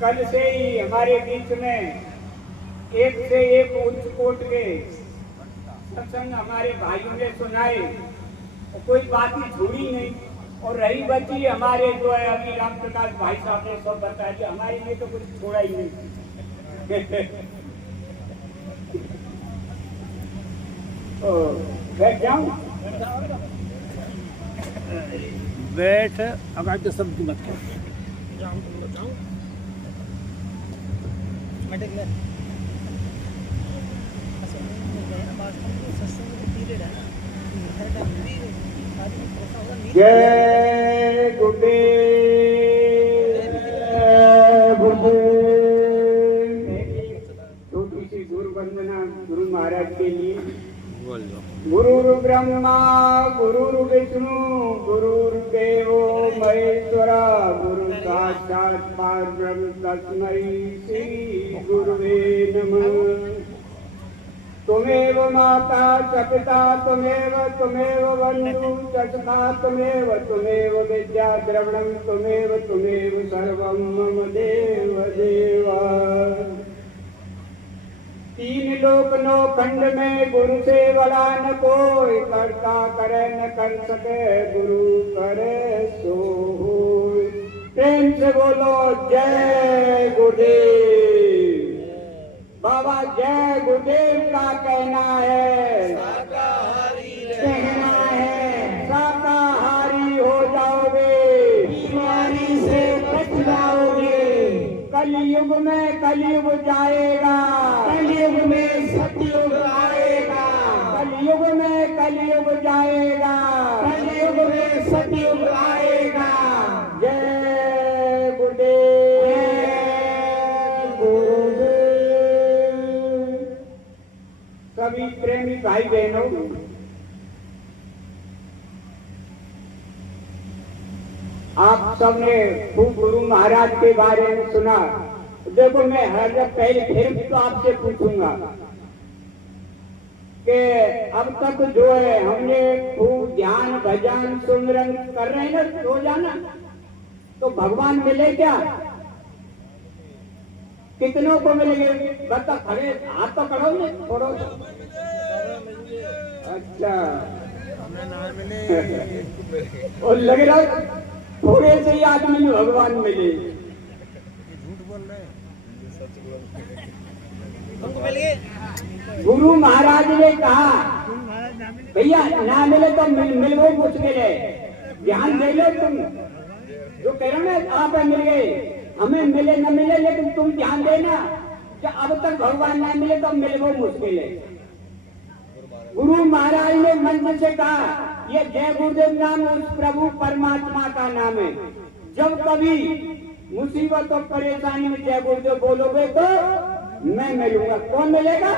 कल से ही हमारे बीच में एक से एक उच्च कोट के सत्संग हमारे भाइयों ने सुनाए और कोई बात ही छोड़ी नहीं। और रही बची हमारे जो है अभी राम प्रकाश भाई साहब ने सब बताया कि हमारे लिए तो कुछ छोड़ा ही नहीं। तो बैठ जाऊं? बैठ। अब आगे सब की मत कर। जय गुरुदेव छोटी सी गुरु वंदना गुरु महाराज के लिए। गुरु ब्रह्मा गुरु विष्णु गुरुर्देव महेश्वरा गुरु साक्षात् परब्रह्म तस्मै श्री गुरुवे नमः। तुमेव माता च पिता तुमेव बन्धु च सखा तुमेव विद्या द्रविणं तुमेव सर्वं मम देव देवा। तीन लोक नो खंड में गुरु से बड़ा न कोई, करता करे न कर सके गुरु करे सो होय। प्रेम से बोलो जय गुरुदेव। बाबा जय गुरुदेव का कहना है शाकाहारी हो जाओगे, बीमारी से बच जाओगे। कलयुग में कलयुग जाएगा, कलयुग में सतयुग आएगा। कलयुग में कलयुग जाएगा, कलयुग में सतयुग आएगा। जय गुरुदेव गुरुदेव। सभी प्रेमी भाई बहनों, आप सबने खूब गुरु महाराज के बारे में सुना। देखो मैं हर पहले फिर तो आपसे पूछूंगा कि अब तक जो है हमने खूब ध्यान भजन सुमिरन कर रहे हैं ना रोजाना, तो भगवान मिले क्या? कितनों को मिलेंगे? बता खड़े हाथ तो करो ना थोड़ो। अच्छा और लग रहा थोड़े से ही आदमी में भगवान मिले। गुरु महाराज ने कहा भैया ना मिले तो मिलवो मुश्किल है, ध्यान दे लो तुम। जो कह रहे हो ना आप मिल गए, हमें मिले न मिले लेकिन तुम ध्यान देना कि अब तक भगवान ना मिले तो मिलवो मुश्किल है। गुरु महाराज ने मंच से कहा ये जय गुरुदेव नाम उस प्रभु परमात्मा का नाम है। जब कभी मुसीबत और परेशानी में जय गुरुदेव बोलोगे तो मैं मिलूंगा। कौन मिलेगा?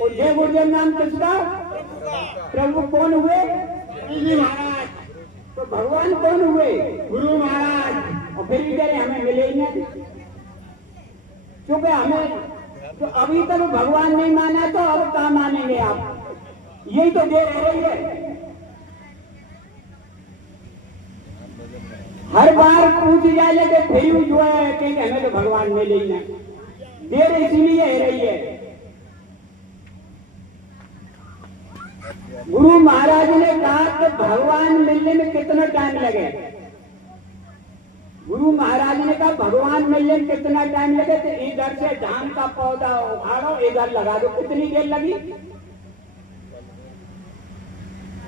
और जय गुरुदेव नाम किसका? प्रभु कौन हुए? महाराज। तो भगवान कौन हुए? गुरु महाराज। और फिर भी कह रहे हमें मिले ही नहीं, क्योंकि हमें तो अभी तक भगवान नहीं माना तो अब कहाँ मानेंगे आप? यही तो देर हो रही है। हर बार पूछ जाए तो फिर जो है कि हमें तो भगवान मिले ही नहीं। देर इसीलिए हो रही है। गुरु महाराज ने कहा कि भगवान मिलने में कितना टाइम लगे। गुरु महाराज ने कहा भगवान मिलने में कितना टाइम लगे तो इधर से धान का पौधा उखाड़ो इधर लगा दो। कितनी देर लगी?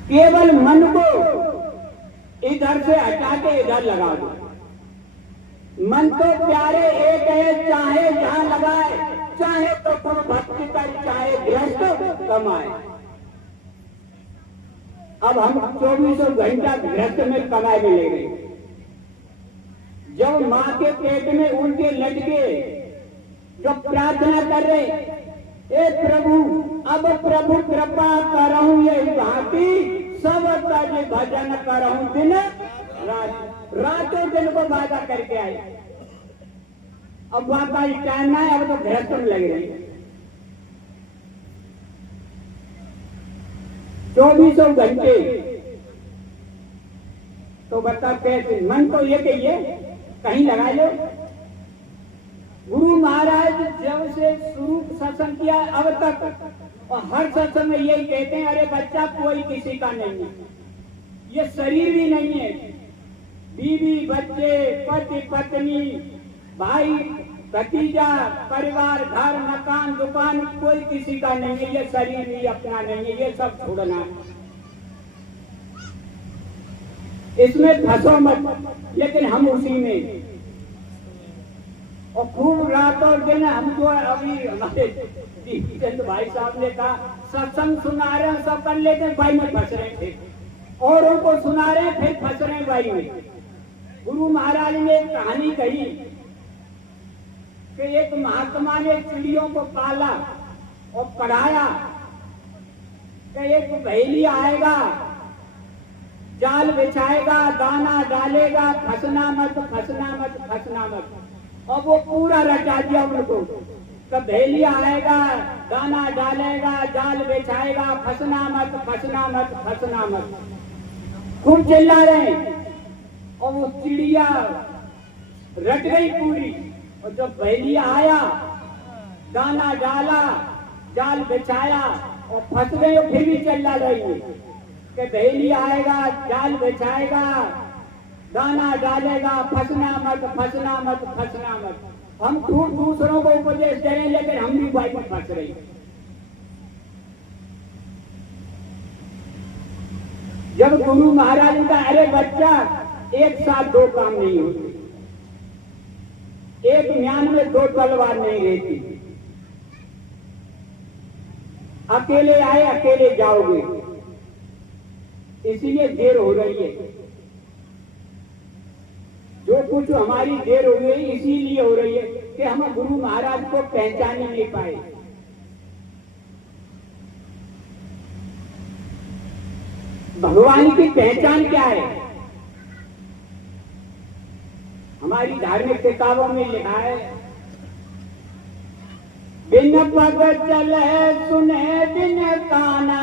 केवल मन को इधर से हटा के इधर लगा दो। मन तो प्यारे एक है, चाहे जहां लगाए, चाहे तो गुरु भक्ति कर, चाहे गृहस्थ कमाए। अब हम 24 घंटा गृहस्थ में कमाए मिलेंगे। जब माँ के पेट में उनके लटके जो प्रार्थना कर रहे, ए प्रभु अब प्रभु कृपा करहूं ये भांति सब तज भजन करहूं दिन रात। रातों दिन को वादा करके आए। अब वादा टाइम ना है, अब तो गृहस्थ में लगे रहे। 24 घंटे तो बता कैसे? मन को ये कहिए कहीं लगा लो, गुरु महाराज जब से शुरू सत्संग किया अब तक, और हर सत्संग में यही कहते हैं, अरे बच्चा कोई किसी का नहीं है, ये शरीर भी नहीं है, बीवी बच्चे पति पत्नी भाई भतीजा परिवार घर मकान दुकान कोई किसी का नहीं है, ये शरीर भी अपना नहीं है, ये सब छोड़ना है, इसमें फंसो मत। लेकिन हम उसी में, और खूब रात और दिन हम जो अभी हमारे चंद भाई साहब ने कहा सत्संग सुना रहे हैं सब कर लेते हैं, भाई में फंस रहे थे, औरों को सुना रहे हैं फिर फंस रहे हैं भाई में। गुरु महाराज ने एक कहानी कही कि एक महात्मा ने चिड़ियों को पाला और पढ़ाया कि एक पहेली आएगा, जाल बिछाएगा, दाना डालेगा, फंसना मत फंसना मत फंसना मत, और वो पूरा रचा दिया उनको। कब पहेली आएगा, दाना डालेगा, जाल बिछाएगा, फंसना मत फंसना मत फंसना मत, खूब चिल्ला रहे, और वो चिड़िया रट गई पूरी। और जब पहेलिया आया, दाना डाला, जाल बिछाया और फंस गए, और फिर भी चिल्ला रही है कि पहेलिया आएगा, जाल बिछाएगा, दाना डालेगा, फंसना मत फंसना मत फंसना मत। हम खूब दूसरों को उपदेश दे रहे हैं, लेकिन हम भी भाई में फंस रहे हैं। जब गुरु महाराज ने कहा, अरे बच्चा एक साथ दो काम नहीं होते, एक म्यान में दो तलवार नहीं रहती, अकेले आए अकेले जाओगे, इसीलिए देर हो रही है। जो कुछ हमारी देर हो गई इसीलिए हो रही है कि हम गुरु महाराज को पहचान ही नहीं पाए। भगवान की पहचान क्या है? हमारी धार्मिक किताबों में लिखा है, बिन पग चले सुने बिन काना,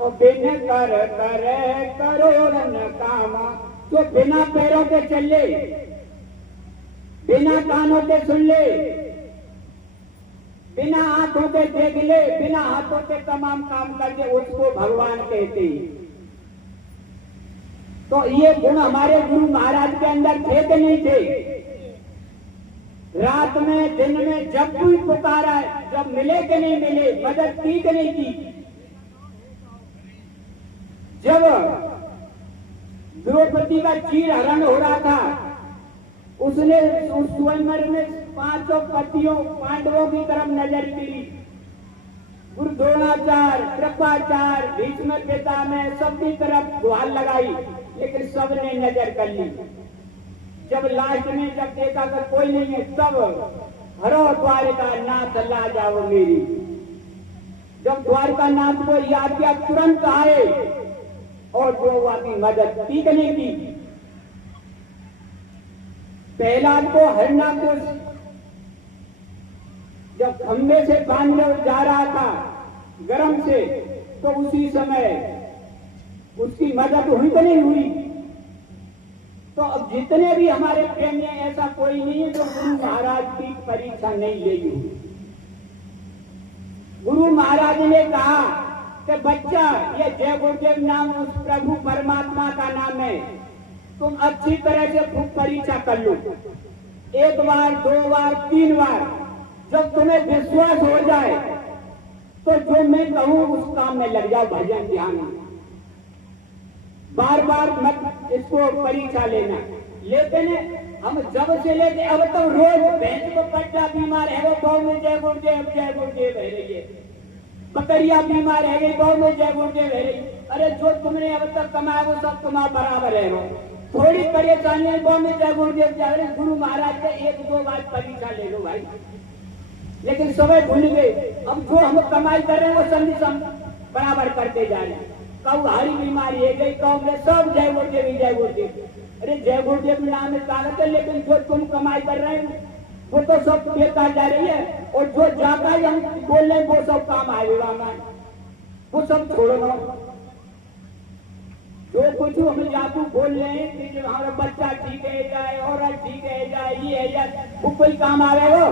और बिन कर करे करोड़न कामा। जो बिना पैरों के चले, बिना कानों के सुन ले, बिना आंखों के देख ले, बिना हाथों के तमाम काम कर दे, उसको भगवान कहते हैं। तो ये गुण हमारे गुरु महाराज के अंदर थे कि नहीं थे? रात में दिन में जब कोई पुकारा है, जब मिले कि नहीं मिले, मदद की कि नहीं की? जब द्रौपदी का चीर हरण हो रहा था, उसने उस स्वयंवर में पांचों पतियों पांडवों की तरफ नजर गिरी, गुरु द्रोणाचार्य, कृपाचार्य, भीष्म पितामह सबकी तरफ गुहार लगाई, लेकिन सबने नजर कर ली। जब लास्ट में जब देखा कि कोई नहीं है, तब हरो द्वारका नाथ ला जाओ मेरी। जब द्वारका नाथ को याद किया, तुरंत आए और जो आपकी मदद की नहीं की। प्रहलाद को हरणाकुश जब खंबे से बांधने जा रहा था गरम से, तो उसी समय उसकी मदद हुई तो नहीं हुई। तो अब जितने भी हमारे प्रेमी हैं, ऐसा कोई नहीं है जो गुरु महाराज की परीक्षा नहीं लेगी। गुरु महाराज ने कहा कि बच्चा, ये जय गुरुदेव नाम उस प्रभु परमात्मा का नाम है, तुम अच्छी तरह से खूब परीक्षा कर लो, एक बार दो बार तीन बार। जब तुम्हें विश्वास हो जाए तो जो मैं कहूं उस काम में लग जाओ, भजन ध्यान में। बार बार मत इसको परीक्षा लेना। लेकिन हम जब से लेके अब तो रोज भैंस को पट्टा बीमार है, वो गौ में जय गुरुदेव है रही है। बकरिया बीमार है गई, गौ में जय गुरुदेव है रही। अरे जो तुमने अब तक कमाया वो सब तुम्हारा बराबर है। वो थोड़ी परेशानी है, गौ में जय गुरुदेव जा रहे। गुरु महाराज का एक दो बार परीक्षा ले लो भाई, लेकिन समय भूल गए। अब जो हम कमाई कर रहे हैं वो संदेश हम बराबर करते जा रहे हैं। कौ हरी बीमारी है गई, कौ में सब जय गुरुदेव जय गुरुदेव। अरे जय गुरुदेव नाम में ताकत है, लेकिन जो तुम कमाई कर रहे हैं वो तो सब बेकार जा रही है। और जो जाता है हम बोल रहे हैं वो सब काम आएगा, वो सब छोड़ो। जो कुछ हम जादू बोल रहे हैं कि हमारा बच्चा ठीक है जाए और ठीक है या वो कोई काम आवे हो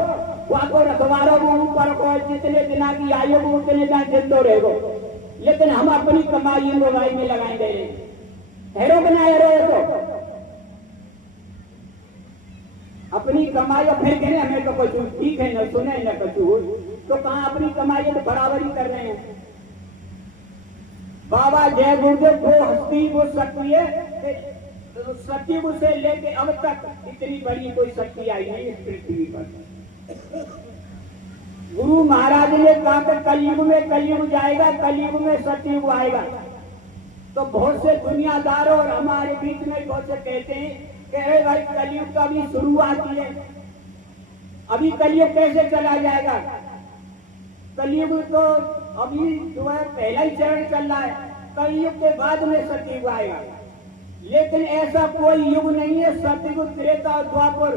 वो आपको रखवारो वो ऊपर को जितने दिना की आयु को उतने दिन जिंदो रहेगो, लेकिन हम अपनी कमाई मोबाइल में लगाएंगे हेरो बना हेरो तो अपनी कमाई और फिर कहने हमें तो कुछ ठीक है न सुने न कुछ तो कहाँ अपनी कमाई तो बराबरी कर रहे हैं। बाबा जय गुरुदेव वो हस्ती वो शक्ति है, सतयुग से लेके अब तक इतनी बड़ी कोई शक्ति आई नहीं इस पृथ्वी पर। गुरु महाराज ने कहा कि कलयुग में कलयुग जाएगा, कलयुग में सतयुग आएगा। तो बहुत से दुनियादार और हमारे बीच में बहुत से कहते हैं कि अरे भाई कलयुग का भी शुरुआत ही है, अभी कलयुग कैसे चला जाएगा। कलयुग तो अभी जो है पहला ही चरण चल रहा है, कलयुग के बाद में सतयुग आएगा। लेकिन ऐसा कोई युग नहीं है सतयुग त्रेता और द्वापर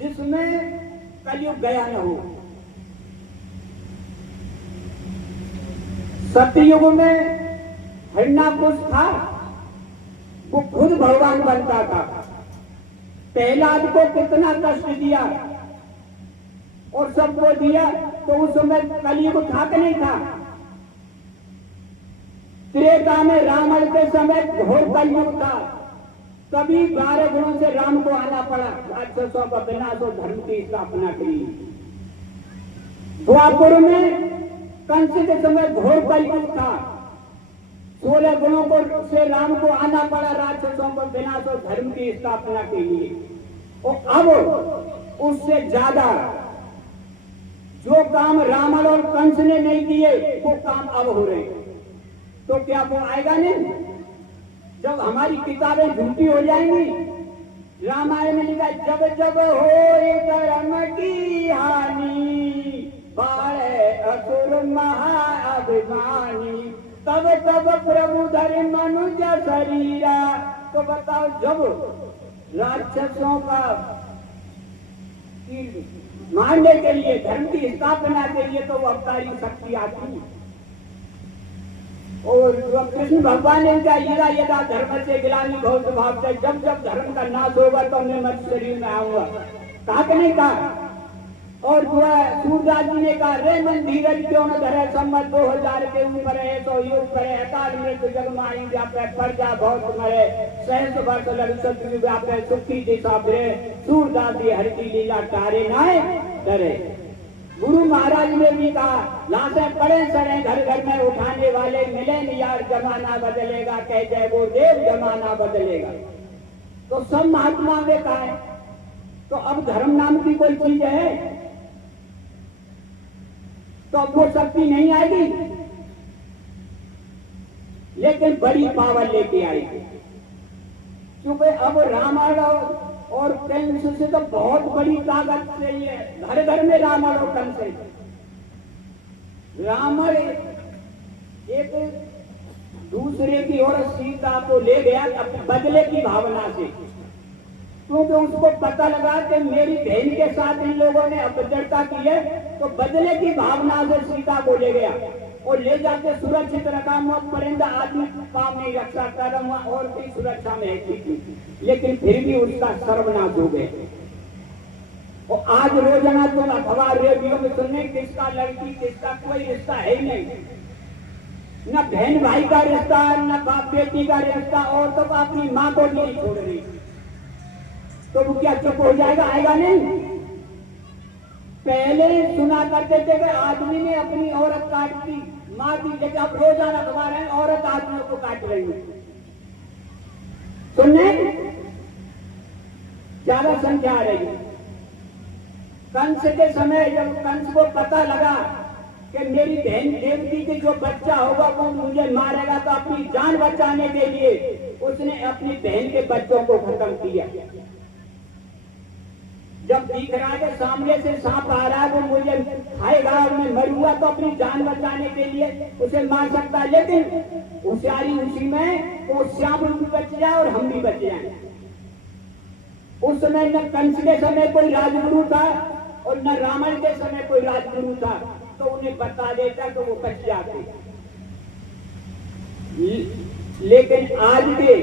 जिसमें कलयुग गया न हो। सतयुग में हिरण्याकुश था, वो खुद भगवान बनता था। प्रहलाद को कितना कष्ट दिया और सबको दिया, तो उस समय कलयुग था कि नहीं था। त्रेता में रावण के समय घोर कलयुग था, तभी 12 गुणों से राम को आना पड़ा राक्षसों का विनाश और धर्म की स्थापना के लिए। द्वापर में कंस के समय घोर कलयुग था, 16 गुणों को से राम को आना पड़ा राक्षसों को विनाश और धर्म की स्थापना के लिए। और अब उससे ज्यादा जो काम रावण और कंस ने नहीं किए वो काम अब हो रहे। तो क्या वो आएगा नहीं। जब हमारी किताबें झूठी हो जाएंगी, रामायण में लिखा जब जब हो धर्म की हानि बाढ़े असुर महाअभिमानी तब तब प्रभु धरे मनुज शरीरा। तो बताओ जब राक्षसों का मारने के लिए धर्म की स्थापना के लिए तो वो अवतारी शक्ति आती है। और कृष्ण भगवान ने क्या यदा यदा धर्म से गिलानी बहुत भाव से, जब जब धर्म का नाश होगा तो मैं मत शरीर में आऊंगा, कहा कि नहीं कहा। और जो है सूरदास जी ने कहा रे मन धीरज क्यों न धरे सम्मत 2000 के ऊपर है तो युग करे अकाल मृत्यु जग माई व्यापे प्रजा बहुत मरे सहस वर्ष लग शत्रु व्यापे सुखी दिशा फिरे सूरदास जी हरि की लीला तारे नाए डरे। गुरु महाराज ने भी कहा लाशें पड़े सड़े घर घर में उठाने वाले मिले नहीं यार जमाना बदलेगा कह जय वो देव जमाना बदलेगा। तो सब महात्मा ने कहा है। तो अब धर्म नाम की कोई चीज है तो अब वो शक्ति नहीं आएगी, लेकिन बड़ी पावर लेके आएगी। क्योंकि अब रामायण और कंस से तो बहुत बड़ी ताकत चाहिए है, घर घर में रावण और कंस है। रावण एक दूसरे की ओर सीता को ले गया बदले की भावना से, क्योंकि उसको पता लगा कि मेरी बहन के साथ इन लोगों ने अभद्रता की है, तो बदले की भावना से सीता को ले गया और ले जाके सुरक्षित रखा। मौत परिंदा आदमी काम नहीं रक्षा कर और भी सुरक्षा में है, लेकिन फिर भी उसका सर्वनाश हो गया। और आज रोजाना तुम अखबार रेडियो में सुनने किसका लड़की किसका कोई रिश्ता है ही नहीं, न बहन भाई का रिश्ता न बाप बेटी का रिश्ता, और तो अपनी माँ को नहीं छोड़ रही। तो वो क्या चुप हो जाएगा, आएगा नहीं। पहले सुना करते थे कि आदमी ने अपनी औरत काट दी मार दी, लेकिन अब रोजाना अखबार है औरत आदमियों को काट रही है। सुनने ज्यादा संख्या आ रही है। कंस के समय जब कंस को पता लगा कि मेरी बहन देवती के जो बच्चा होगा वो मुझे मारेगा, तो अपनी जान बचाने के लिए उसने अपनी बहन के बच्चों को खत्म किया। जब दिख रहा है कि सामने से सांप आ रहा है वो मुझे खाएगा और मैं मरूंगा, तो अपनी जान बचाने के लिए उसे मार सकता है, लेकिन होशियारी उसी में वो सांप भी बच जाए और हम भी बच जाए। उस समय न कंस के समय कोई राजगुरु था और न रावण के समय कोई राजगुरु था, तो उन्हें बता देता तो वो बच जाते। लेकिन आज के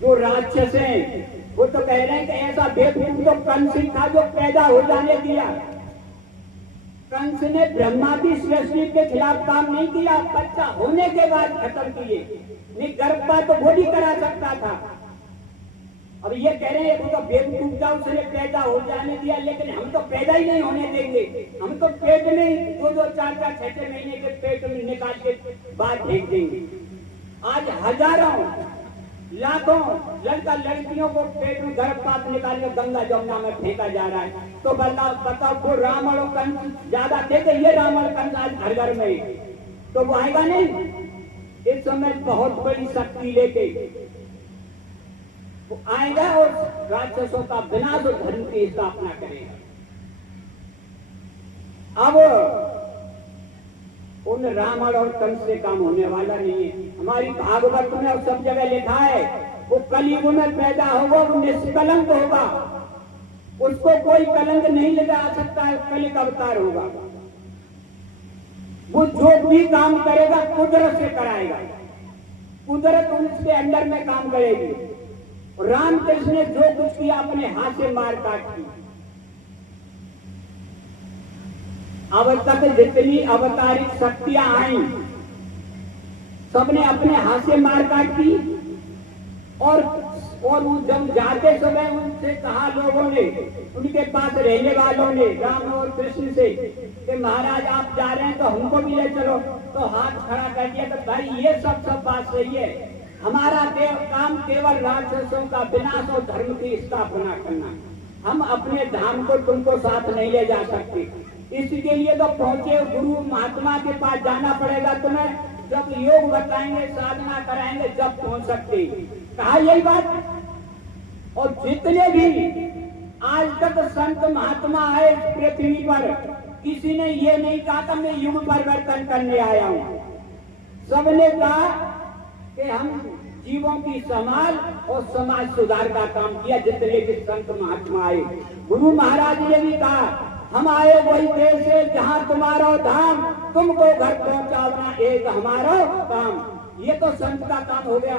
जो राक्षस हैं वो तो कह रहे हैं कि ऐसा बेवकूफ तो कंस ही था जो पैदा हो जाने दिया। कंस ने ब्रह्मा की सृष्टि के खिलाफ काम नहीं किया, बच्चा होने के बाद खत्म किए। नहीं, गर्भपात तो वो भी करा सकता था। अब ये कह रहे हैं वो तो बेवकूफ था, उसने पैदा हो जाने दिया, लेकिन हम तो पैदा ही नहीं होने देंगे। हम तो पेट में 2-2, 4-4, 6-6 महीने के पेट में निकाल के बाहर फेंक देंगे। आज हजारों लाखों लड़का लड़कियों को पेट में गर्भपात निकाल के गंगा जमुना में फेंका जा रहा है। तो बताओ वो रावण और कंस ज्यादा थे कि ये रावण कंस आज घर घर में, तो वो आएगा नहीं। इस समय बहुत बड़ी शक्ति लेके वो आएगा और राक्षसों का विनाश और धर्म की स्थापना करेगा। अब उन रावण और कंस से काम होने वाला नहीं है। हमारी भागवत में और सब जगह लिखा है वो कलयुग में पैदा होगा, वो निष्कलंक होगा, उसको कोई कलंक नहीं लगा सकता है, कलिक अवतार होगा। वो जो भी काम करेगा कुदरत से कराएगा, कुदरत उसके अंडर में काम करेगी। रामकृष्ण ने जो कुछ किया अपने हाथ से मार काट की। अब तक जितनी अवतारिक शक्तियां आई सबने अपने हाथ से मार काट की। और वो जब जाते समय उनसे कहा लोगों ने, उनके पास रहने वालों ने, राम और कृष्ण से, कि महाराज आप जा रहे हैं तो हमको भी ले चलो। तो हाथ खड़ा कर दिया कि भाई ये सब बात सही है, हमारा काम केवल राक्षसों का विनाश और धर्म की स्थापना करना। हम अपने धाम को तुमको साथ नहीं ले जा सकते। इसके लिए तो पहुंचे गुरु महात्मा के पास जाना पड़ेगा तुम्हें, जब योग बताएंगे, साधना कराएंगे, जब पहुंच सकते। कहा यही बात। और जितने भी आज तक संत महात्मा आए पृथ्वी पर, किसी ने ये नहीं कहा कि मैं युग परिवर्तन करने आया हूं। सबने कहा कि हम जीवों की समाज और समाज सुधार का काम किया। जितने भी संत महात्मा आए, गुरु महाराज ने भी कहा हम आए वही देश से जहां तुम्हारा धाम, तुमको घर पहुंचाना एक हमारा काम। ये तो संत का काम हो गया।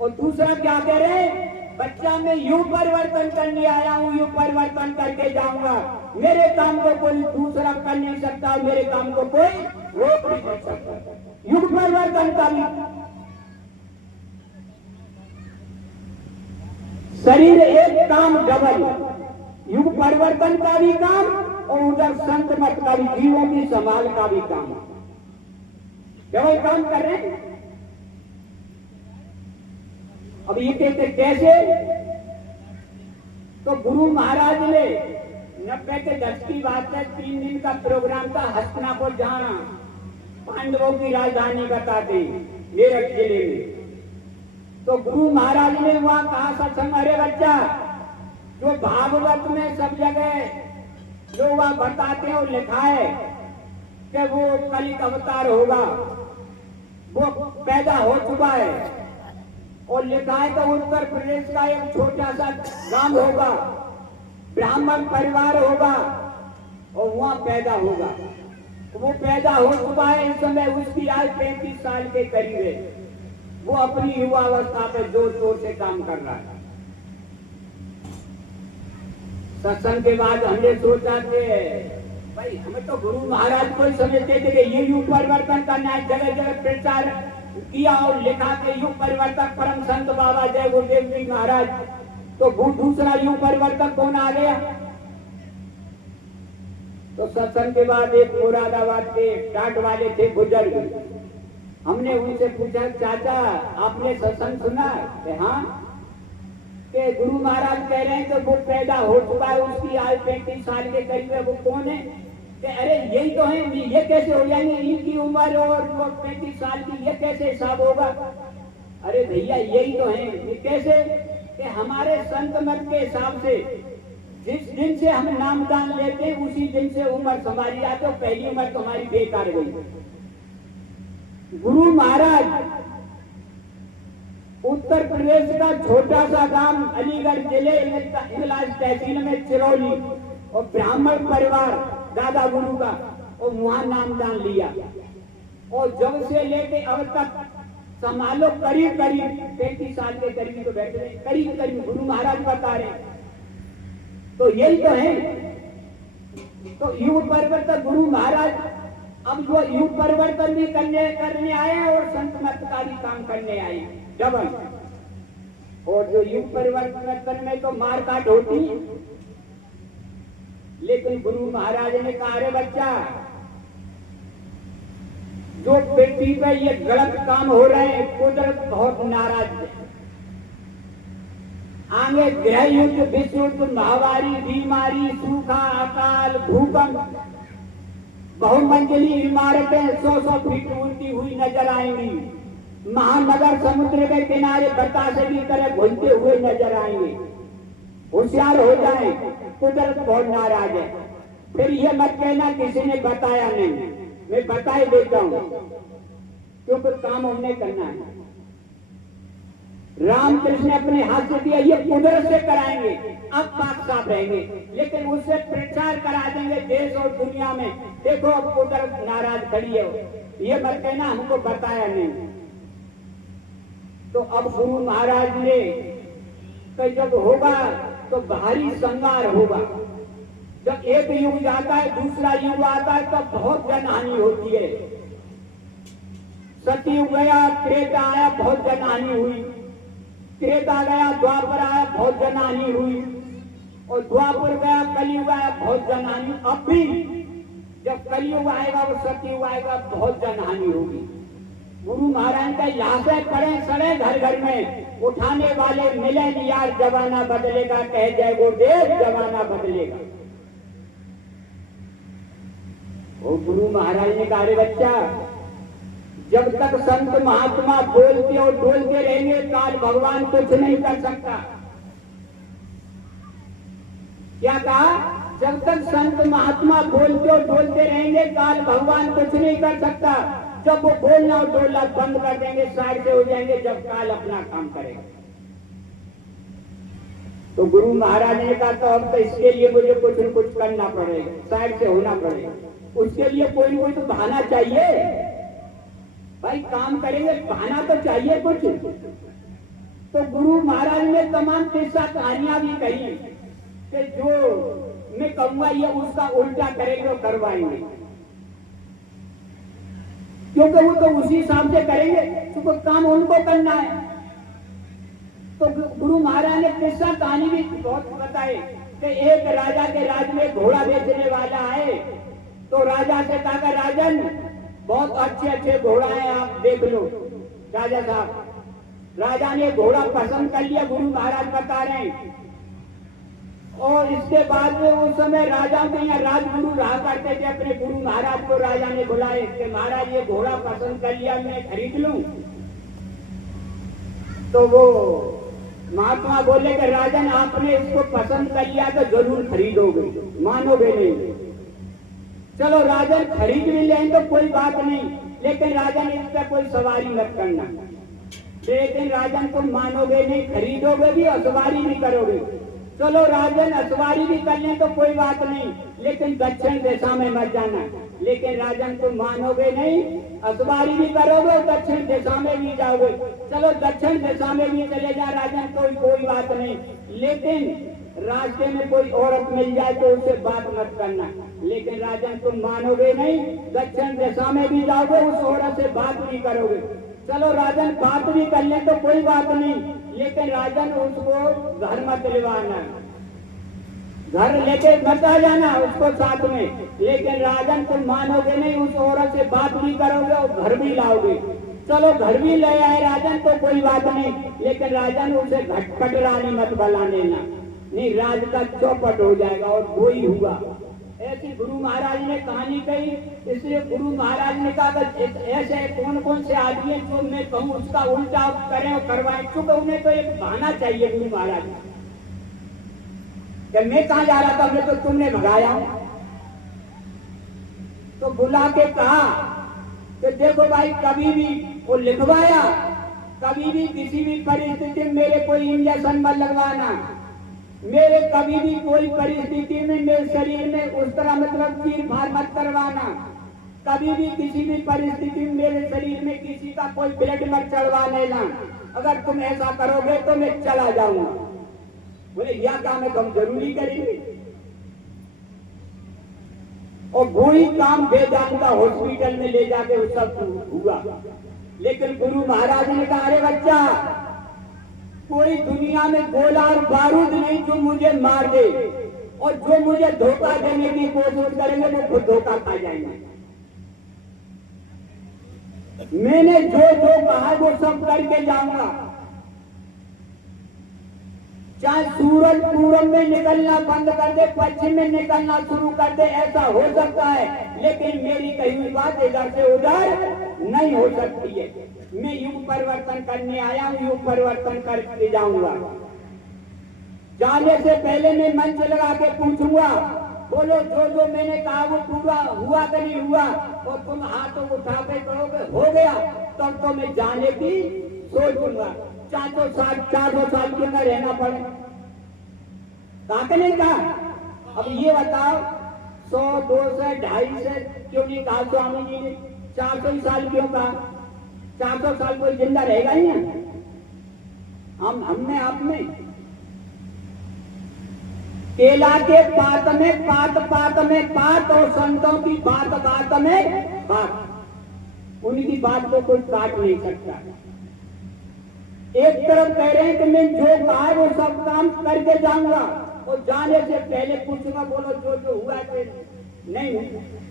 और दूसरा क्या कह रहे हैं, बच्चा मैं युग परिवर्तन करने आया हूं, युग परिवर्तन करके जाऊंगा। मेरे काम को कोई दूसरा कर नहीं सकता, मेरे काम को कोई रोक नहीं कर सकता। युग परिवर्तन का भी शरीर एक काम डबल, युग परिवर्तन का भी काम और उधर संत मत का भी, जीवों की संभाल का भी काम, डबल काम कर रहे हैं। अब ये कहते कैसे, तो गुरु महाराज ने 90 के दशक की बात है, 3 दिन का प्रोग्राम था हस्तिनापुर, जहां पांडवों की राजधानी बताते मेरठ जिले में। तो गुरु महाराज ने वहां कहा सत्संग, अरे बच्चा जो भागवत में सब जगह जो वह बताते हैं और लिखा है कि वो कलिक अवतार होगा, वो पैदा हो चुका है। और लिखा है कि उत्तर प्रदेश का एक छोटा सा गांव होगा, ब्राह्मण परिवार होगा और वहां पैदा होगा। वो पैदा हो चुका है, इस समय उसकी आयु 35 साल के करीब है। वो अपनी युवावस्था पे जोर शोर से काम कर रहा है। सत्संग के बाद हमने सोचा कि भाई हमें तो गुरु महाराज को ही समझते थे कि ये युग परिवर्तन करना है। जगह जगह प्रचार किया और लिखा के युग परिवर्तक परम संत बाबा जय गुरुदेव जी महाराज। तो दूसरा युग परिवर्तक कौन आ गया? तो सत्संग के बाद एक मुरादाबाद के टाट वाले थे बुजुर्ग, हमने उनसे पूछा चाचा आपने सत्संग सुना? हाँ। कि गुरु महाराज कह रहे हैं कि वो पैदा हो चुका है, उसकी आयु 35 साल के करीब है। वो कौन है? कि अरे यही तो है, ये कैसे हो जाएंगे, इनकी उम्र और वो 35 साल की, ये कैसे हिसाब होगा? अरे भैया यही तो है। ये कैसे? कि हमारे संत मत के हिसाब से जिस दिन से हम नामदान लेते हैं उसी दिन से उम्र संभाली जाती है। पहली उम्र तो हमारी बेकार गई। गुरु महाराज उत्तर प्रदेश का छोटा सा गांव अलीगढ़ जिले इंगलाज तहसील में चिरौली, और ब्राह्मण परिवार दादा गुरु का, और वहां नामदान लिया। और जब से लेके अब तक संभालो, करीब करीब 33 साल के करीब तो बैठे रहे, करीब करीब गुरु महाराज बता रहे। तो यही तो है। तो युग परिवर्तन गुरु महाराज अब जो युग परिवर्तन भी करने आए और संत मतकारी काम करने आए डबल। और जो युग परिवर्तन में तो मार काट होती, लेकिन गुरु महाराज ने कहा, अरे बच्चा, जो पृथ्वी पे ये गलत काम हो रहे हैं, कुदरत बहुत नाराज है। आगे गृह युद्ध, विश्व युद्ध, महामारी, बीमारी, सूखा, अकाल, भूकंप, बहुमंजिली इमारतें 100-100 फीट ऊंची हुई नजर आएंगी। महानगर समुद्र के किनारे बतासे की तरह घुलते हुए नजर आएंगे। होशियार हो जाए, कुदरत बहुत नाराज है। फिर ये मत कहना किसी ने बताया नहीं, मैं बता ही देता हूं, क्योंकि काम हमने करना है। रामकृष्ण ने अपने हाथ से दिया, ये कुदरत से कराएंगे, अब पाक साफ रहेंगे, लेकिन उससे प्रचार करा देंगे देश और दुनिया में, देखो अब कुदरत नाराज खड़ी है। ये मत कहना हमको बताया नहीं। तो अब गुरु महाराज ने तो जब होगा तो भारी संहार होगा। जब एक युग जाता है, दूसरा युग आता है, तब बहुत जनहानि होती है। सतयुग गया, त्रेता आया, बहुत जनहानि हुई। त्रेता गया, द्वापर आया, बहुत जनहानि हुई। और द्वापर गया, कलयुग आया, बहुत जनहानि। अब भी जब कलयुग आएगा और सतयुग आएगा, बहुत जनहानि होगी। गुरु महाराज का यहाँ से पड़े सड़े घर घर में उठाने वाले मिले नहीं यार, जमाना बदलेगा, कह जय गुरुदेव, जमाना बदलेगा। और गुरु महाराज ने कहा, अरे बच्चा, जब तक संत महात्मा बोलते और डोलते रहेंगे, काल भगवान कुछ नहीं कर सकता। क्या कहा? जब तक संत महात्मा बोलते और डोलते रहेंगे, काल भगवान कुछ नहीं कर सकता। जब वो बोलना और डोलना बंद कर देंगे, साइड से हो जाएंगे, जब काल अपना काम करेगा। तो गुरु महाराज ने कहा, तो अब तो इसके लिए मुझे कुछ न कुछ करना पड़ेगा, साइड से होना पड़ेगा। उसके लिए कोई न कोई तो बहाना चाहिए भाई, काम करेंगे बहाना तो चाहिए कुछ। तो गुरु महाराज ने तमाम किस्सा कहानियां भी कही कि जो मैं कहूंगा ये उसका उल्टा करेंगे और करवाएंगे, क्योंकि वो तो उसी हिसाब से करेंगे, क्योंकि काम उनको करना है। तो गुरु महाराज ने किस्सा कहानी भी बहुत बताए कि एक राजा के राज में घोड़ा बेचने वाला है। तो राजा से कहा, राजन बहुत अच्छे अच्छे घोड़ा है, आप देख लो। राजा साहब, राजा ने घोड़ा पसंद कर लिया, गुरु महाराज बता रहे हैं। और इसके बाद में उस समय राजा के यहाँ राजगुरु रहा करते थे, अपने गुरु महाराज को राजा ने बुलाए कि महाराज ये घोड़ा पसंद कर लिया, मैं खरीद लूं। तो वो महात्मा बोले कि राजन आपने इसको पसंद कर लिया तो जरूर खरीदोगे, मानोगे नहीं। चलो राजन खरीद भी लें तो कोई बात नहीं, लेकिन राजन इस पर कोई सवारी मत करना। लेकिन राजन तुम मानोगे नहीं, खरीदोगे भी और सवारी भी करोगे। चलो राजन असवारी भी कर लें तो कोई बात नहीं, लेकिन दक्षिण दिशा में मत जाना। लेकिन राजन तुम मानोगे नहीं, असवारी भी करोगे और दक्षिण दिशा में भी जाओगे। चलो दक्षिण दिशा में भी चले जा राजन, कोई बात नहीं, लेकिन रास्ते में कोई औरत मिल जाए तो उससे बात मत करना। लेकिन राजन तुम मानोगे नहीं, दक्षिण दिशा में भी जाओगे, उस औरत से बात भी करोगे। चलो राजन बात भी कर ले तो कोई बात नहीं, लेकिन राजन उसको घर मत लिवाना, घर लेके मत आ जाना उसको साथ में। लेकिन राजन तुम मानोगे नहीं, उस औरत से बात भी करोगे और घर भी लाओगे। चलो घर भी ले आए राजन तो कोई बात नहीं, लेकिन राजन उसे घटपट रानी मत बना लेना, नहीं राज का चौपट हो जाएगा। और वही हुआ। ऐसी गुरु महाराज ने कहानी कही। इसलिए गुरु महाराज ने कहा ऐसे कौन कौन से आदमी हैं जो मैं कहूँ उसका उल्टा करें और करवाएं, क्योंकि उन्हें तो एक बहाना चाहिए। गुरु महाराज कि मैं कहाँ जा रहा था, मैं तो तुमने भगाया। तो बुला के कहा कि देखो भाई, कभी भी वो लिखवाया, कभी भी किसी भी परिस्थिति में मेरे कोई इंजेक्शन मत लगवाना, मेरे कभी भी कोई परिस्थिति में मेरे शरीर में उस तरह मतलब चीर फाड़ मत करवाना, कभी भी किसी भी परिस्थिति में मेरे शरीर में किसी का कोई ब्लड मत चढ़वाने ना, अगर तुम ऐसा करोगे तो मैं चला जाऊंगा। बोले यह काम है हम जरूरी करेंगे और वही काम बेजानता हॉस्पिटल में ले जाके वो सब हुआ। लेकिन गुरु महाराज ने कहा अरे बच्चा, कोई दुनिया में गोला और बारूद नहीं जो मुझे मार दे, और जो मुझे धोखा देने की कोशिश करेंगे वो खुद धोखा खा जाएंगे। मैंने जो जो कहा वो सब करके जाऊंगा। चाहे सूरज पूरब में निकलना बंद कर दे, पश्चिम में निकलना शुरू कर दे, ऐसा हो सकता है, लेकिन मेरी कही हुई बात इधर से उधर नहीं हो सकती है। मैं युग परिवर्तन करने आया हूं, युग परिवर्तन करके जाऊंगा। जाने से पहले मैं मंच लगा के पूछूंगा, बोलो जो जो मैंने कहा वो पूरा हुआ कि नहीं हुआ, और तुम हाथों उठा के कहोगे हो गया, तब तो मैं जाने की सोचूंगा। 400 साल क्यों न रहना पड़े, कहा नहीं कहा। अब ये बताओ 100, 200, 250 क्यों नहीं कहा स्वामी जी ने, 400 साल क्यों कहा? 400 साल कोई जिंदा रहेगा ही ना। हमने आप में केला के पात में पात में पात, और संतों की बात बात में बात, उनकी बात को कोई काट नहीं सकता। एक तरफ कह रहे हैं कि मैं जो कहा वो सब काम करके जाऊंगा, और जाने से पहले पूछूंगा बोलो जो जो हुआ कि नहीं,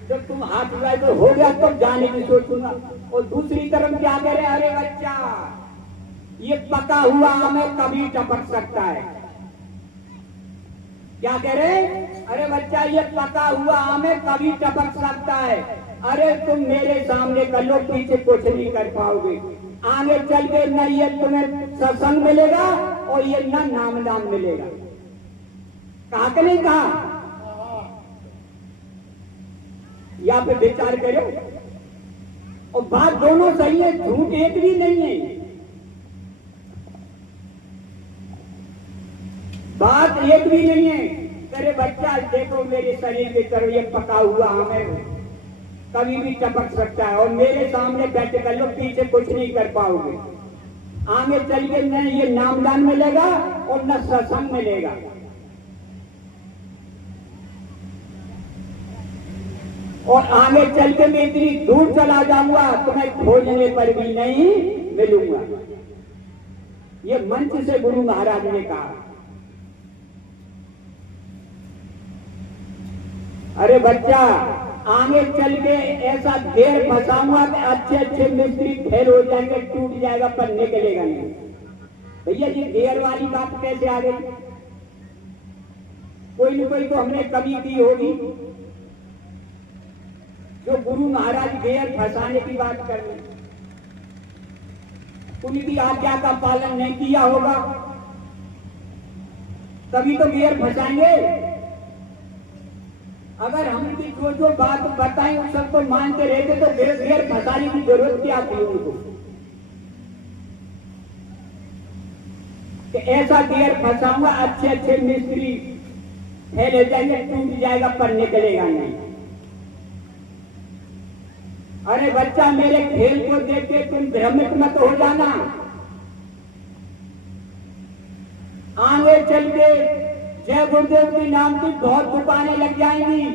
जब तुम हाथ उठाए तो हो गया तब जाने की सोचूंगा। और दूसरी तरफ क्या कह रहे हैं, अरे बच्चा ये पका हुआ हमें कभी टपक सकता है। क्या कह रहे हैं, अरे बच्चा ये पका हुआ हमें कभी टपक सकता है। अरे तुम मेरे सामने कर लो, पीछे कुछ नहीं कर पाओगे। आगे चल के न ये तुम्हें सत्संग मिलेगा और ये न नाम दान मिलेगा। कहा कि नहीं कहा? यहाँ पे विचार करो। और बात दोनों सही है, झूठ एक भी नहीं है। बात एक भी नहीं है। अरे बच्चा देखो मेरे शरीर की तरफ ये पका हुआ हमें कभी भी टपक सकता है, और मेरे सामने बैठ कर लो, पीछे कुछ नहीं कर पाओगे। आगे चल के न ये नामदान मिलेगा और न सत्संग मिलेगा। और आगे चल के मैं इतनी दूर चला जाऊंगा तुम्हें खोजने पर भी नहीं मिलूंगा। ये मंच से गुरु महाराज ने कहा। अरे बच्चा आगे चल के ऐसा घेर फंसाऊंगा कि अच्छे अच्छे मिस्त्री फेल हो जाएंगे, टूट जाएगा पर निकलेगा नहीं। भैया ये घेर वाली बात कैसे आ गई? कोई न कोई तो हमने कमी की होगी जो गुरु महाराज घेर फंसाने की बात कर रहे, उनकी आज्ञा का पालन नहीं किया होगा, तभी तो घेर फंसाएंगे। अगर हम उनकी जो जो बात बताएं उन सबको मानते रहते तो घेर फंसाने की जरूरत क्या थी उनको? कि ऐसा घेर फंसाऊंगा अच्छे अच्छे मिस्त्री फैल जाएंगे, टूट जाएगा पर निकलेगा नहीं। अरे बच्चा मेरे खेल को देख के तुम भ्रमित मत हो जाना। आगे चल के जय गुरुदेव के नाम की बहुत दुकानें लग जाएंगी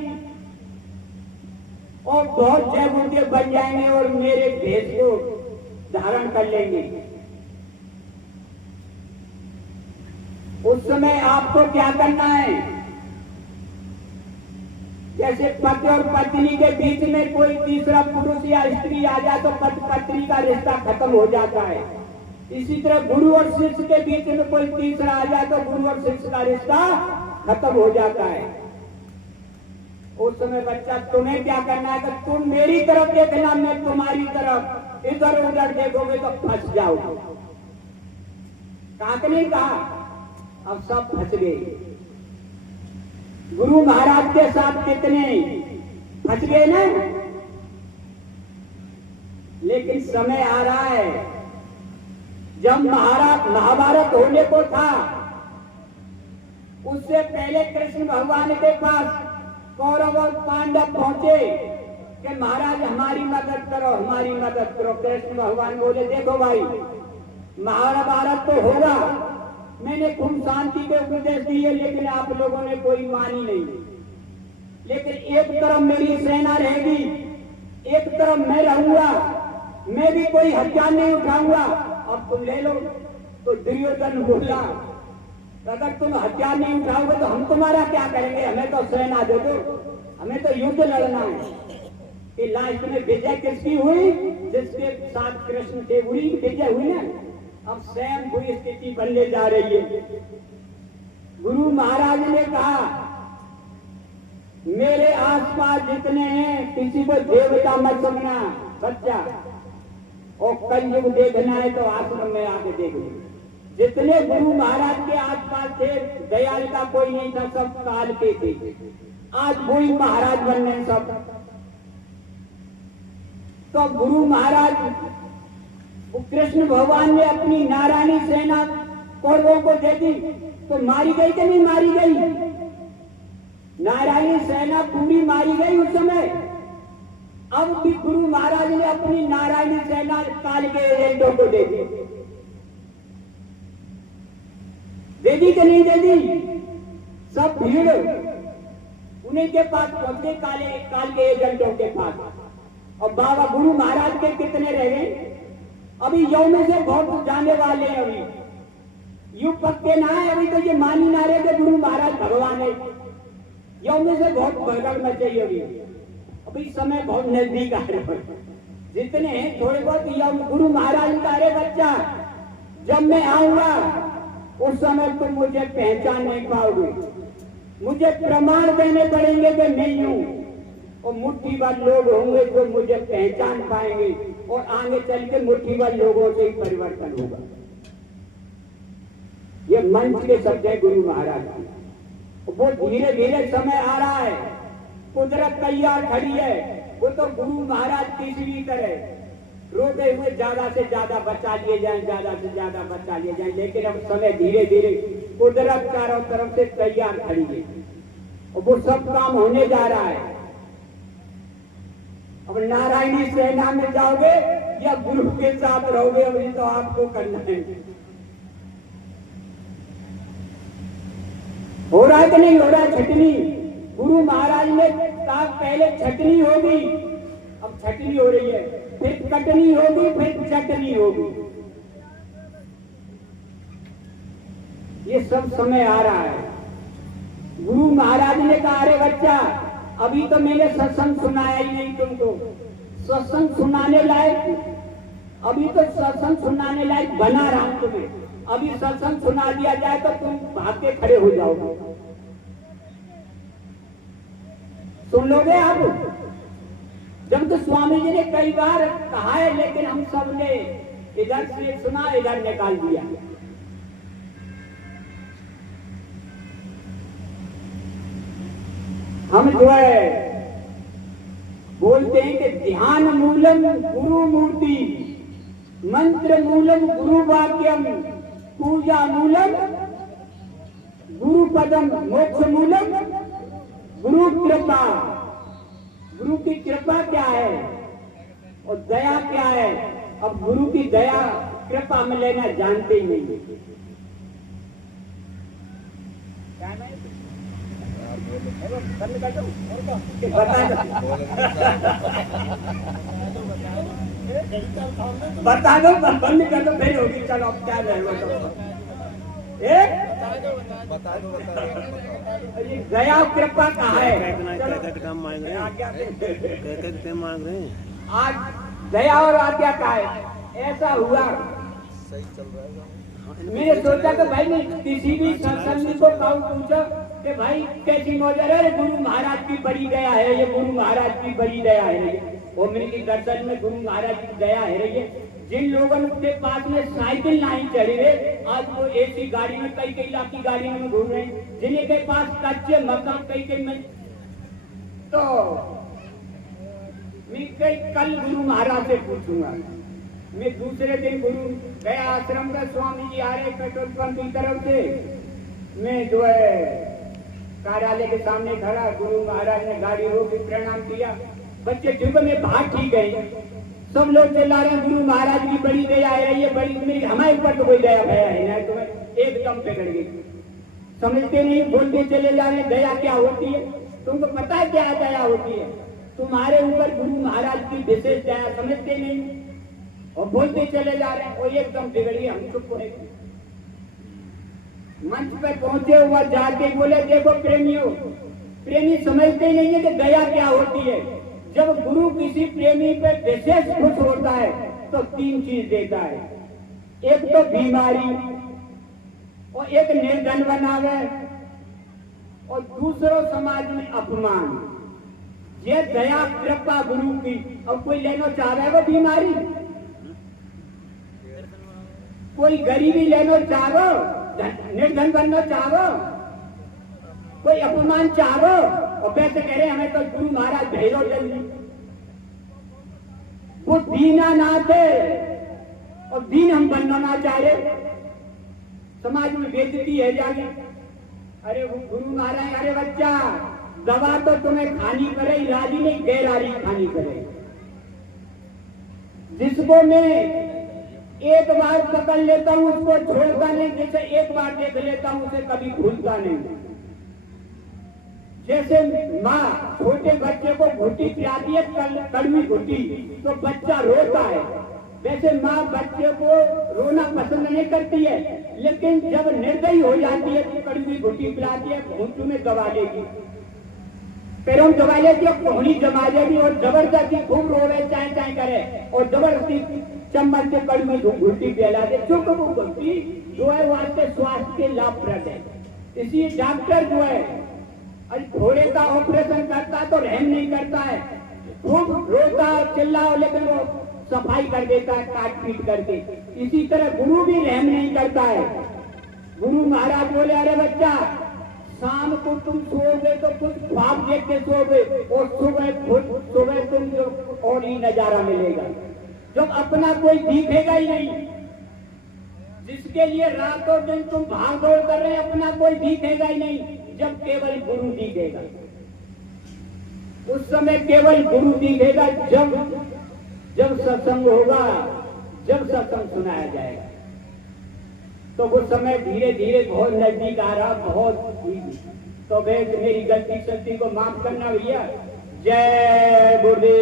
और बहुत जय गुरुदेव बन जाएंगे और मेरे भेष को धारण कर लेंगे। उस समय आपको क्या करना है? जैसे पति और पत्नी के बीच में कोई तीसरा पुरुष या स्त्री आ जाए तो पति पत्नी का रिश्ता खत्म हो जाता है। इसी तरह गुरु और शिष्य के बीच में कोई तीसरा आ जाए तो गुरु और शिष्य का रिश्ता खत्म हो जाता है। उस समय बच्चा तुम्हें क्या करना है कि तुम मेरी तरफ देखना, मैं तुम्हारी तरफ, इधर उधर देखोगे तो फंस जाओगे। कहा नहीं कहा? अब सब फंस गए। गुरु महाराज के साथ कितने फंस गए ना। लेकिन समय आ रहा है जब महाभारत होने को था, उससे पहले कृष्ण भगवान के पास कौरव और पांडव पहुंचे कि महाराज हमारी मदद करो, हमारी मदद करो। कृष्ण भगवान बोले देखो भाई, महाभारत तो होगा, मैंने खूब शांति के उपदेश दिए, लेकिन आप लोगों ने कोई मानी नहीं। लेकिन एक तरफ मेरी सेना रहेगी, एक तरफ मैं रहूंगा, मैं भी कोई हथियार नहीं उठाऊंगा, और तुम ले लो। तो दुर्योधन बोला अगर तुम हथियार नहीं उठाओगे तो हम तुम्हारा क्या करेंगे, हमें तो सेना दे दो, हमें तो युद्ध लड़ना है। कि लास्ट में विजय किसकी हुई, जिसके साथ कृष्ण थे वही विजय हुई ना। अब स्वयं हुई स्थिति बनने जा रही है। गुरु महाराज ने कहा मेरे आसपास जितने हैं किसी को देवता मत समझना बच्चा, और कलयुग देखना है तो आश्रम में आके देख लो। जितने गुरु महाराज के आसपास थे दयाल का कोई नहीं था, सब काल के थे। आज वही महाराज बन रहे सब। तो गुरु महाराज कृष्ण भगवान ने अपनी नारायणी सेना कौरवों को दे दी, तो मारी गई कि नहीं मारी गई? नारायणी सेना पूरी मारी गई उस समय। अब भी गुरु महाराज ने अपनी नारायणी सेना काल के एजेंटों को दे दी। दे दी कि नहीं दे दी? सब भीड़ उन्हीं के पास पहुंचे, काल के एजेंटों के पास। और बाबा गुरु महाराज के कितने रह गए? अभी यौ में से बहुत जाने वाले हैं। अभी यू पक्के ना है, अभी तो ये मानी ना रहे कि गुरु महाराज भगवान है। यौ में से बहुत भगड़ में चाहिए। अभी समय बहुत नजदीक आ रहे। जितने हैं थोड़े बहुत यौ गुरु महाराज का, अरे बच्चा जब मैं आऊंगा उस समय तुम मुझे पहचान नहीं पाओगे, मुझे प्रमाण देने पड़ेंगे कि मैं हूं। और मुट्ठी भर लोग होंगे जो मुझे पहचान पाएंगे, और आगे चल के मुट्ठी भर लोगों से ही परिवर्तन होगा। ये मंच के शब्द है गुरु महाराज की। वो धीरे धीरे समय आ रहा है, कुदरत तैयार खड़ी है। वो तो गुरु महाराज तीसरी तरह रोके हुए ज्यादा से ज्यादा बचा लिए जाएं, ज्यादा से ज्यादा बचा लिए जाएं। लेकिन अब समय धीरे धीरे कुदरत चारों तरफ से तैयार खड़ी है, और वो सब काम होने जा रहा है। अब नारायणी सेना में जाओगे या गुरु के साथ रहोगे, अभी तो आपको करना है। हो रहा है कि नहीं हो रहा है छटनी? गुरु महाराज ने कहा पहले छटनी होगी, अब छटनी हो रही है, फिर कटनी होगी, फिर चटनी होगी। ये सब समय आ रहा है। गुरु महाराज ने कहा अरे बच्चा अभी तो मैंने सत्संग सुनाया ही नहीं तुमको, सत्संग सुनाने लायक, अभी तो सत्संग सुनाने लायक बना रहा हूं तुम्हें। अभी सत्संग सुना दिया जाए तो तुम भाग के खड़े हो जाओगे। सुन लोगे आप? जब तो स्वामी जी ने कई बार कहा है, लेकिन हम सब ने इधर से सुना, इधर निकाल दिया। हम जो है बोलते हैं कि ध्यान मूलम गुरु मूर्ति, मंत्र मूलम गुरु वाक्यम, पूजा मूलम गुरु पदम, मोक्ष मूलम गुरु कृपा। गुरु की कृपा क्या है और दया क्या है? अब गुरु की दया कृपा में लेना जानते ही नहीं। बता दो, बंद कर दो, फिर होगी। चलो अब क्या बता दो। दया कृपा कहाँ है? आज दया और आज्ञा का है। ऐसा हुआ सही चल रहा है। मैंने सोचा कि भाई मैं किसी भी सत्संगी को पूछा कि भाई कैसी मौजूद है? गुरु महाराज की बड़ी दया है, ये गुरु महाराज की बड़ी दया है। और मेरे दर्शन में गुरु महाराज की दया है रही है। जिन लोगों के पास में साइकिल नहीं चढ़े हुए, आज वो ऐसी गाड़ी में, कई लाख की गाड़ी में घूम रहे हैं। जिनके पास कच्चे मकान कई में, तो मैं कल गुरु महाराज से पूछूंगा। मैं दूसरे दिन गुरु गया आश्रम में, स्वामी जी आ रहे पेट्रोल पंप की तरफ से। मैं जो है कार्यालय के सामने खड़ा, गुरु महाराज ने गाड़ी रोकी, प्रणाम किया। बच्चे युग में बाहर ठीक है, सब लोग चिल्ला रहे हैं गुरु महाराज की बड़ी दया है, ये बड़ी मेरी हमारे ऊपर तो कोई दया भया है ना, तुम्हें एकदम बिगड़ गई, समझते नहीं, बोलते चले जा रहे हैं दया क्या होती है, तुमको पता है क्या दया होती है, तुम्हारे ऊपर गुरु महाराज की विशेष दया समझते नहीं और बोलते चले जा रहे हैं, और एकदम बिगड़ गई, हम चुप रहे। मंच पे पहुंचे हुआ जाके बोले देखो प्रेमियों, प्रेमी समझते नहीं है कि दया क्या होती है। जब गुरु किसी प्रेमी पे विशेष खुश होता है तो 3 चीज देता है, एक तो बीमारी और एक निर्धन बनावे और दूसरों समाज में अपमान। ये दया कृपा गुरु की। और कोई लेना चाह रहा है वो बीमारी, कोई गरीबी लेना चाहो, निर्धन बनना चाहो, कोई अपमान चाहो, और वैसे कह रहे हमें तो गुरु महाराज भेजो जल्दी। वो दीना नाथ है और दीन हम बनना ना चाह रहे, समाज में बेइज्जती है जागी। अरे वो गुरु महाराज, अरे बच्चा दवा तो तुम्हें खानी करे, इलाज ही नहीं गैरारी खानी करे। जिसको मैं एक बार पकड़ लेता हूं उसको छोड़ता नहीं, जैसे एक बार देख लेता हूं उसे कभी भूलता नहीं। जैसे माँ छोटे बच्चे को घुट्टी पिलाती है, कड़वी घुट्टी, तो बच्चा रोता है, वैसे माँ बच्चे को रोना पसंद नहीं करती है, लेकिन जब निर्दयी हो जाती है तो कड़वी घुट्टी पिलाती है, घुंटू में दबा लेगी, पैरों में दबा लेती है, कोहनी जमा लेगी और जबरदस्ती खूब रोवे, चाहे चाहे करे और जबरदस्ती चम्मच से कड़वी घुट्टी पिला दे। चूंकि वो घुट्टी जो है वास्ते स्वास्थ्य के लाभप्रद है, इसलिए डॉक्टर जो है घोड़े का ऑपरेशन करता तो रहम नहीं करता है, खूब रोता चिल्लाओ, लेकिन वो सफाई कर देता है काट पीट करके। इसी तरह गुरु भी रहम नहीं करता है। गुरु महाराज बोले अरे बच्चा शाम को तुम सोओगे तो कुछ ख्वाब देख के सोओगे और सुबह तुम जो और ही नजारा मिलेगा, जब अपना कोई दिखेगा ही नहीं, जिसके लिए रातों दिन तुम भाग दौड़ कर रहे हैं अपना कोई दिखेगा ही नहीं, जब केवल गुरु दिखेगा। उस समय केवल गुरु दिखेगा जब सत्संग होगा, जब सत्संग सुनाया जाएगा, तो वो समय धीरे धीरे बहुत नजदीक आ रहा, बहुत। तो मेरी गलती शक्ति को माफ करना भैया। जय गुरुदेव।